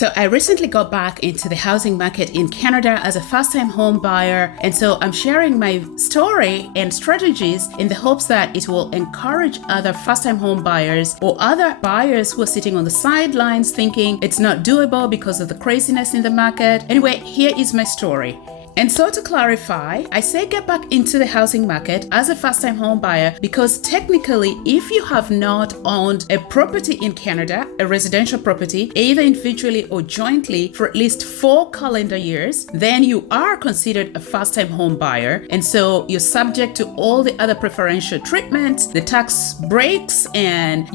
So I recently got back into the housing market in Canada as a first-time home buyer, and so I'm sharing my story and strategies in the hopes that it will encourage other first-time home buyers or other buyers who are sitting on the sidelines thinking it's not doable because of the craziness in the market. Anyway, here is my story. And so to clarify, I say get back into the housing market as a first-time home buyer because technically, if you have not owned a property in Canada, a residential property, either individually or jointly for at least 4 calendar years, then you are considered a first-time home buyer. And so you're subject to all the other preferential treatments, the tax breaks, and,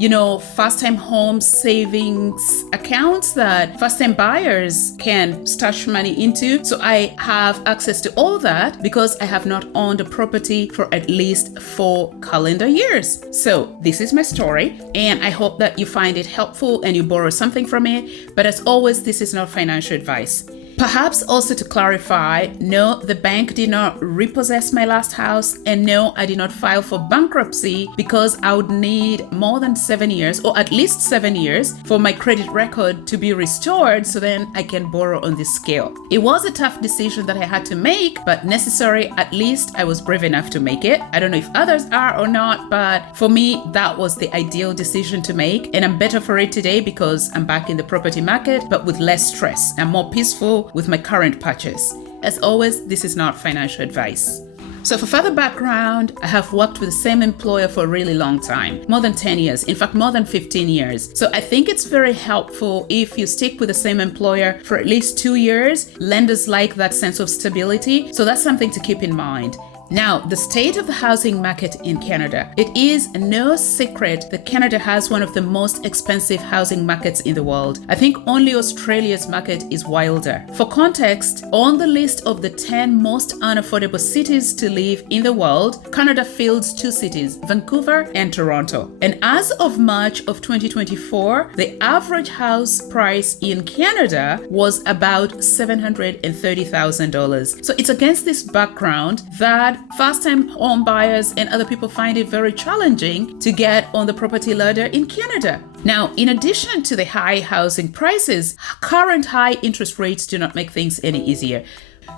first-time home savings accounts that first-time buyers can stash money into. So I have access to all that because I have not owned a property for at least 4 calendar years. So this is my story, and I hope that you find it helpful and you borrow something from it. But as always, this is not financial advice. Perhaps also to clarify, no, the bank did not repossess my last house, and no, I did not file for bankruptcy because I would need more than 7 years, or at least 7 years, for my credit record to be restored so then I can borrow on this scale. It was a tough decision that I had to make, but necessary. At least I was brave enough to make it. I don't know if others are or not, but for me, that was the ideal decision to make, and I'm better for it today because I'm back in the property market, but with less stress. I'm more peaceful with my current purchase. As always, this is not financial advice. So for further background, I have worked with the same employer for a really long time, more than 10 years, in fact, more than 15 years. So I think it's very helpful if you stick with the same employer for at least 2 years. Lenders like that sense of stability. So that's something to keep in mind. Now, the state of the housing market in Canada. It is no secret that Canada has one of the most expensive housing markets in the world. I think only Australia's market is wilder. For context, on the list of the 10 most unaffordable cities to live in the world, Canada fields 2 cities, Vancouver and Toronto. And as of March of 2024, the average house price in Canada was about $730,000. So it's against this background that first-time home buyers and other people find it very challenging to get on the property ladder in Canada. Now, in addition to the high housing prices, current high interest rates do not make things any easier.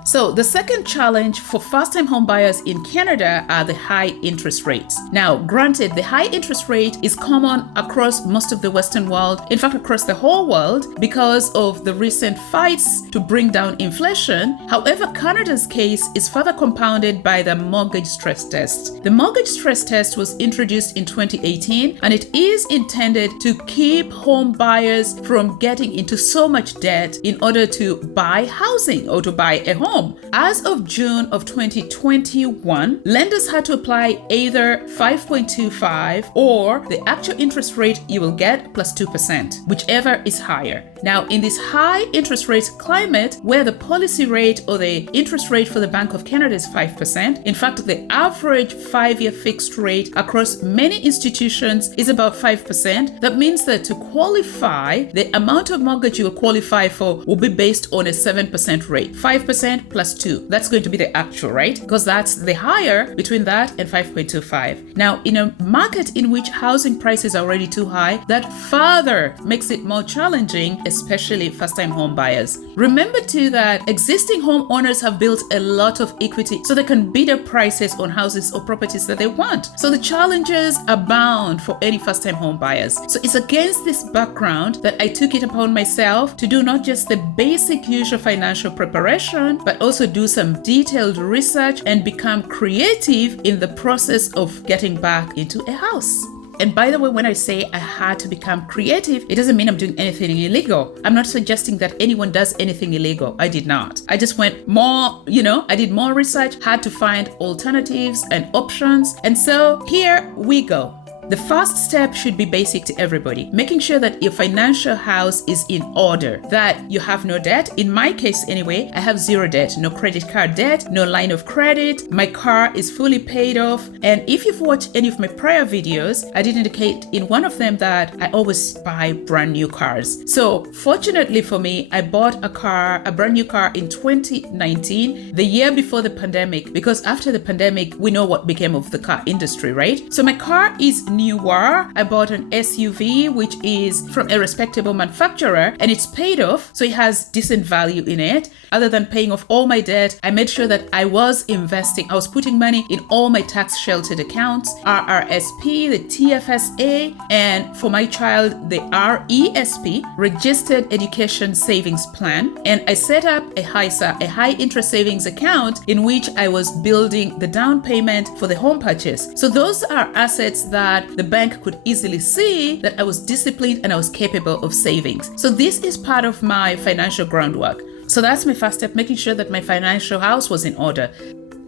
So the second challenge for first-time home buyers in Canada are the high interest rates. Now, granted, the high interest rate is common across most of the Western world, in fact, across the whole world, because of the recent fights to bring down inflation. However, Canada's case is further compounded by the mortgage stress test. The mortgage stress test was introduced in 2018, and it is intended to keep home buyers from getting into so much debt in order to buy housing or to buy a home. As of June of 2021, lenders had to apply either 5.25 or the actual interest rate you will get plus 2%, whichever is higher. Now, in this high interest rate climate, where the policy rate or the interest rate for the Bank of Canada is 5%, in fact, the average 5-year fixed rate across many institutions is about 5%. That means that to qualify, the amount of mortgage you will qualify for will be based on a 7% rate, 5% plus 2. That's going to be the actual, right? Because that's the higher between that and 5.25. Now, in a market in which housing prices are already too high, that further makes it more challenging, especially first-time home buyers. Remember too that existing homeowners have built a lot of equity so they can bid up prices on houses or properties that they want. So the challenges abound for any first-time home buyers. So it's against this background that I took it upon myself to do not just the basic usual financial preparation, but also do some detailed research and become creative in the process of getting back into a house. And by the way, when I say I had to become creative, it doesn't mean I'm doing anything illegal. I'm not suggesting that anyone does anything illegal. I did not. I just went more, I did more research, had to find alternatives and options. And so here we go. The first step should be basic to everybody, making sure that your financial house is in order, that you have no debt. In my case anyway, I have 0 debt, no credit card debt, no line of credit. My car is fully paid off. And if you've watched any of my prior videos, I did indicate in one of them that I always buy brand new cars. So fortunately for me, I bought a brand new car in 2019, the year before the pandemic, because after the pandemic, we know what became of the car industry, right? So my car is newer. I bought an SUV, which is from a respectable manufacturer, and it's paid off, so it has decent value in it. Other than paying off all my debt, I made sure that I was investing. I was putting money in all my tax sheltered accounts, RRSP, the TFSA, and for my child, the RESP, Registered Education Savings Plan. And I set up a HISA, a high interest savings account, in which I was building the down payment for the home purchase. So those are assets that the bank could easily see that I was disciplined and I was capable of savings. So this is part of my financial groundwork. So that's my first step, making sure that my financial house was in order.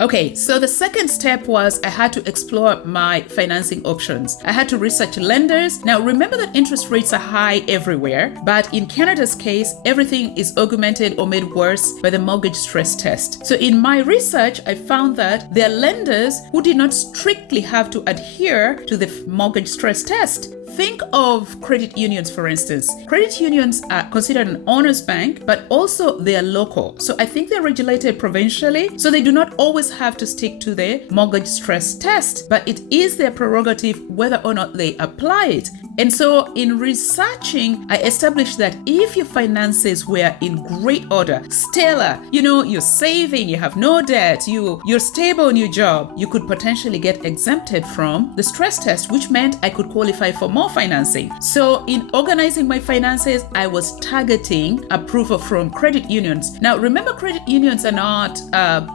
Okay, so the second step was I had to explore my financing options. I had to research lenders. Now, remember that interest rates are high everywhere, but in Canada's case, everything is augmented or made worse by the mortgage stress test. So in my research, I found that there are lenders who did not strictly have to adhere to the mortgage stress test. Think of credit unions, for instance. Credit unions are considered an honors bank, but also they are local. So I think they're regulated provincially. So they do not always have to stick to the mortgage stress test, but it is their prerogative whether or not they apply it. And so in researching, I established that if your finances were in great order, stellar, you're saving, you have no debt, you're stable in your job, you could potentially get exempted from the stress test, which meant I could qualify for more financing. So in organizing my finances, I was targeting approval from credit unions. Now, remember, credit unions are not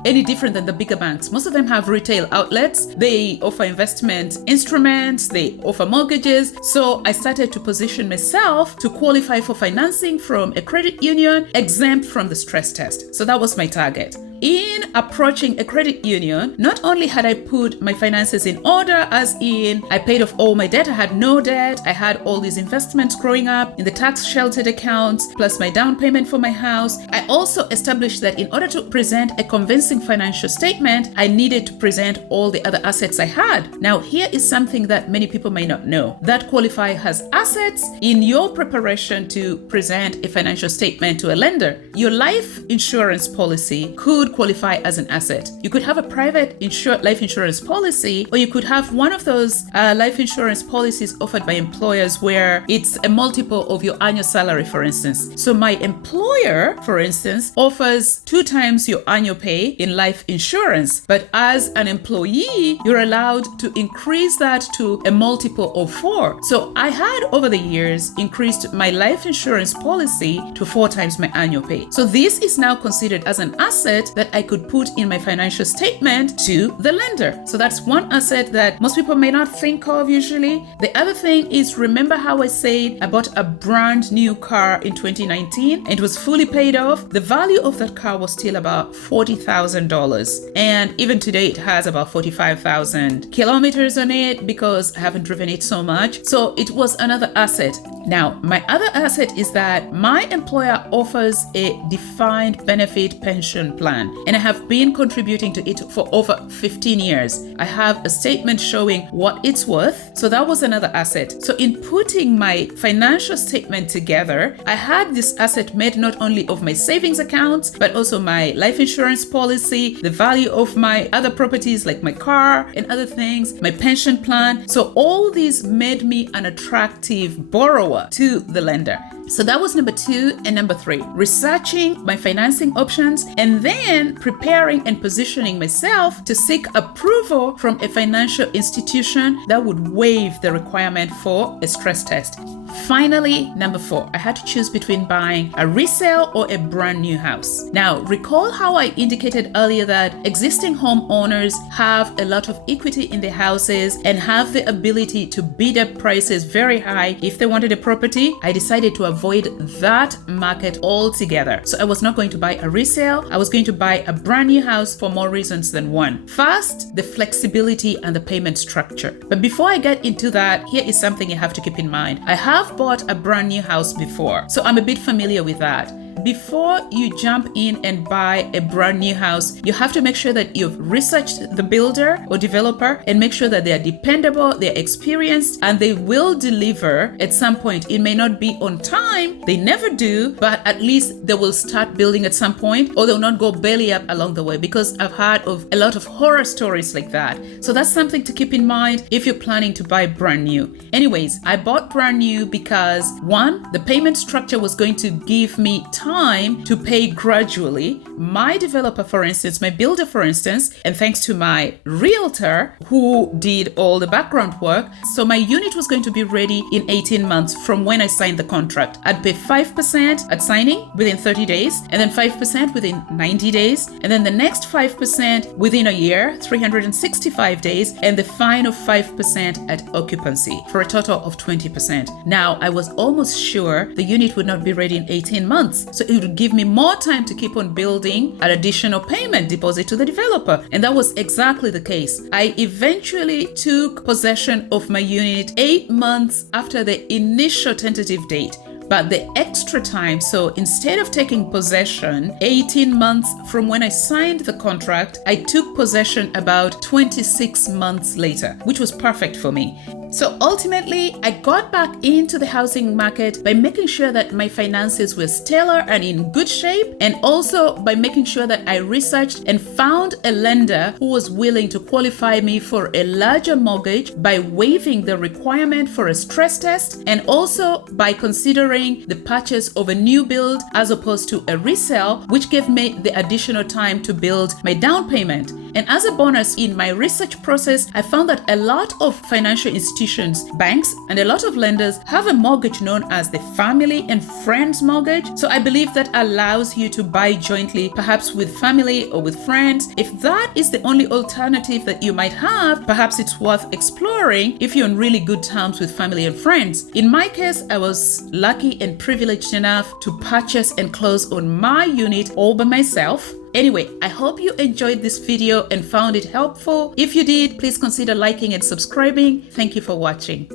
any different than the bigger banks. Most of them have retail outlets. They offer investment instruments. They offer mortgages. So I started to position myself to qualify for financing from a credit union exempt from the stress test. So that was my target. In approaching a credit union, not only had I put my finances in order, as in I paid off all my debt, I had no debt, I had all these investments growing up in the tax sheltered accounts, plus my down payment for my house. I also established that in order to present a convincing financial statement, I needed to present all the other assets I had. Now, here is something that many people may not know. That qualify as assets in your preparation to present a financial statement to a lender. Your life insurance policy could qualify as an asset. You could have a private life insurance policy, or you could have one of those life insurance policies offered by employers where it's a multiple of your annual salary, for instance. So my employer, for instance, offers 2 times your annual pay in life insurance, but as an employee, you're allowed to increase that to a multiple of 4. So I had over the years increased my life insurance policy to 4 times my annual pay. So this is now considered as an asset that I could put in my financial statement to the lender. So that's one asset that most people may not think of usually. The other thing is, remember how I said I bought a brand new car in 2019? It was fully paid off. The value of that car was still about $40,000. And even today it has about 45,000 kilometers on it because I haven't driven it so much. So it was another asset. Now, my other asset is that my employer offers a defined benefit pension plan, and I have been contributing to it for over 15 years. I have a statement showing what it's worth. So that was another asset. So in putting my financial statement together, I had this asset made not only of my savings accounts, but also my life insurance policy, the value of my other properties like my car and other things, my pension plan. So all these made me an attractive borrower to the lender. So that was number 2. And number 3, researching my financing options and then preparing and positioning myself to seek approval from a financial institution that would waive the requirement for a stress test. Finally, number 4, I had to choose between buying a resale or a brand new house. Now, recall how I indicated earlier that existing homeowners have a lot of equity in their houses and have the ability to bid up prices very high if they wanted a property. I decided to avoid that market altogether. So I was not going to buy a resale. I was going to buy a brand new house for more reasons than one. First, the flexibility and the payment structure. But before I get into that, here is something you have to keep in mind. I have bought a brand new house before, so I'm a bit familiar with that. before you jump in and buy a brand new house, you have to make sure that you've researched the builder or developer and make sure that they are dependable, they're experienced, and they will deliver at some point. It may not be on time, they never do, but at least they will start building at some point, or they'll not go belly up along the way, because I've heard of a lot of horror stories like that. So that's something to keep in mind if you're planning to buy brand new. Anyways, I bought brand new because one, the payment structure was going to give me time to pay gradually. My developer, for instance, my builder, for instance, and thanks to my realtor who did all the background work, so my unit was going to be ready in 18 months from when I signed the contract. I'd pay 5% at signing within 30 days, and then 5% within 90 days, and then the next 5% within a year, 365 days, and the final 5% at occupancy, for a total of 20%. Now, I was almost sure the unit would not be ready in 18 months, so it would give me more time to keep on building an additional payment deposit to the developer, and that was exactly the case. I eventually took possession of my unit 8 months after the initial tentative date. But the extra time, so instead of taking possession 18 months from when I signed the contract, I took possession about 26 months later, which was perfect for me. So ultimately, I got back into the housing market by making sure that my finances were stellar and in good shape, and also by making sure that I researched and found a lender who was willing to qualify me for a larger mortgage by waiving the requirement for a stress test, and also by considering the purchase of a new build as opposed to a resale, which gave me the additional time to build my down payment. And as a bonus, in my research process, I found that a lot of financial institutions, banks, and a lot of lenders have a mortgage known as the family and friends mortgage. So I believe that allows you to buy jointly, perhaps with family or with friends. If that is the only alternative that you might have, perhaps it's worth exploring if you're on really good terms with family and friends. In my case, I was lucky and privileged enough to purchase and close on my unit all by myself. Anyway, I hope you enjoyed this video and found it helpful. If you did, please consider liking and subscribing. Thank you for watching.